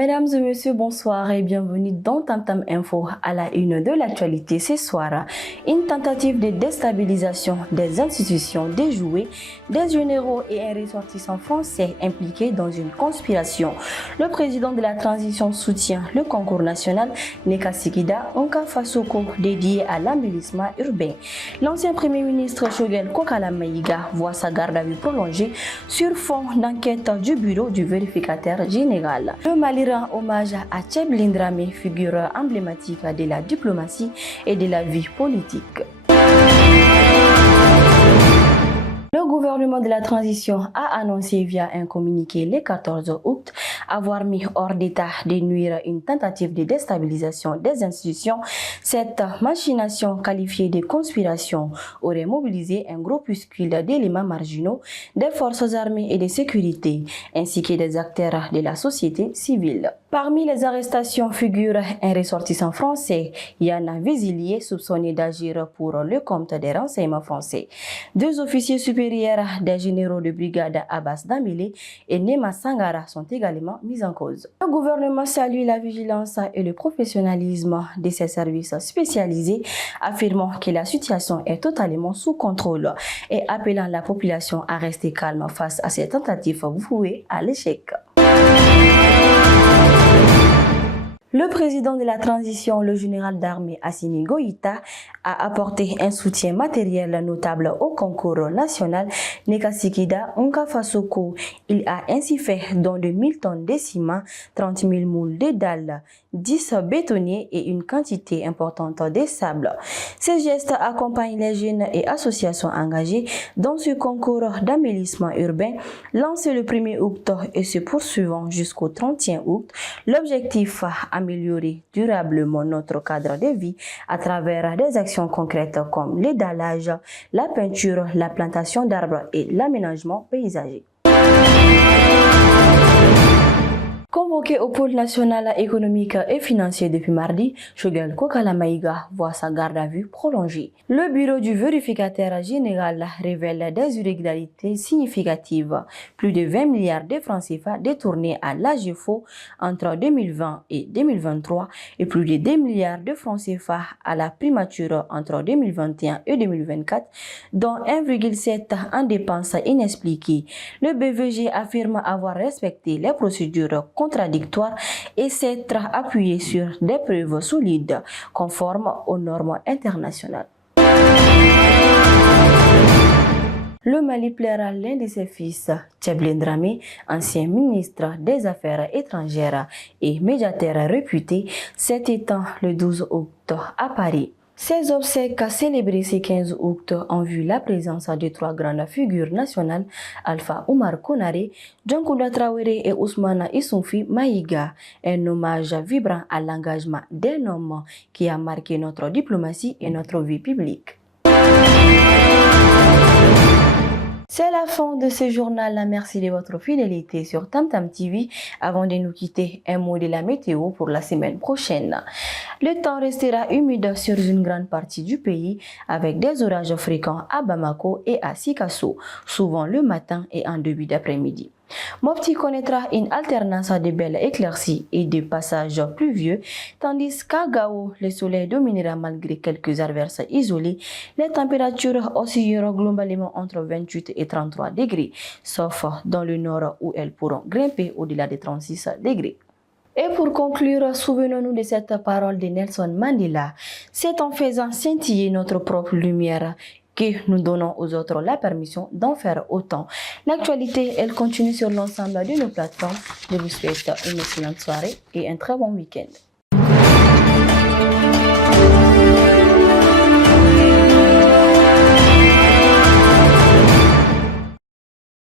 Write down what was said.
Mesdames et messieurs, bonsoir et bienvenue dans Tam Tam Info. À la une de l'actualité ce soir, une tentative de déstabilisation des institutions déjouée, des généraux et un ressortissant français impliqués dans une conspiration. Le président de la transition soutient le concours national Neka Sikida Onka Fasoko dédié à l'embellissement urbain. L'ancien premier ministre Choguel Kokala Maïga voit sa garde à vue prolongée sur fond d'enquête du bureau du vérificateur général. Le Mali rend hommage à Tcheblin Dramé, figure emblématique de la diplomatie et de la vie politique. Le gouvernement de la transition a annoncé via un communiqué le 14 août avoir mis hors d'état de nuire une tentative de déstabilisation des institutions. Cette machination qualifiée de conspiration aurait mobilisé un groupuscule d'éléments marginaux, des forces armées et de sécurité, ainsi que des acteurs de la société civile. Parmi les arrestations figure un ressortissant français, Yana Vézilier, soupçonné d'agir pour le compte des renseignements français. Deux officiers supérieurs des généraux de brigade Abbas Dambélé et Nema Sangara sont également mis en cause. Le gouvernement salue la vigilance et le professionnalisme de ses services spécialisés, affirmant que la situation est totalement sous contrôle et appelant la population à rester calme face à ces tentatives vouées à l'échec. Le président de la transition, le général d'armée Assimi Goïta, a apporté un soutien matériel notable au concours national Neka Sikida Onka Fasoko. Il a ainsi fait don de 1000 tonnes de ciment, 30 000 moules de dalles, 10 bétonniers et une quantité importante de sable. Ces gestes accompagnent les jeunes et associations engagées dans ce concours d'embellissement urbain lancé le 1er août et se poursuivant jusqu'au 31 août. L'objectif améliorer durablement notre cadre de vie à travers des actions concrètes comme le dallage, la peinture, la plantation d'arbres et l'aménagement paysager. Convoqué au pôle national économique et financier depuis mardi, Choguel Kokala Maïga voit sa garde à vue prolongée. Le bureau du vérificateur général révèle des irrégularités significatives. Plus de 20 milliards de francs CFA détournés à l'AGFO entre 2020 et 2023 et plus de 2 milliards de francs CFA à la primature entre 2021 et 2024, dont 1,7 en dépenses inexpliquées. Le BVG affirme avoir respecté les procédures contradictoires et s'être appuyé sur des preuves solides conformes aux normes internationales. Le Mali plaira l'un de ses fils, Tcheblin Dramé, ancien ministre des Affaires étrangères et médiateur réputé, s'est éteint le 12 août à Paris. Ces obsèques célébrées ce 15 août ont vu la présence de trois grandes figures nationales, Alpha Oumar Konaré, Djankounda Traoré et Ousmane Issoufi Maïga, un hommage vibrant à l'engagement d'un homme qui a marqué notre diplomatie et notre vie publique. C'est la fin de ce journal. Merci de votre fidélité sur Tam Tam TV. Avant de nous quitter, un mot de la météo pour la semaine prochaine. Le temps restera humide sur une grande partie du pays avec des orages fréquents à Bamako et à Sikasso, souvent le matin et en début d'après-midi. Mopti connaîtra une alternance de belles éclaircies et de passages pluvieux, tandis qu'à Gao, le soleil dominera malgré quelques averses isolées. Les températures oscilleront globalement entre 28 et 33 degrés, sauf dans le nord où elles pourront grimper au-delà des 36 degrés. Et pour conclure, souvenons-nous de cette parole de Nelson Mandela. C'est en faisant scintiller notre propre lumière que nous donnons aux autres la permission d'en faire autant. L'actualité, elle continue sur l'ensemble de nos plateformes. Je vous souhaite une excellente soirée et un très bon week-end.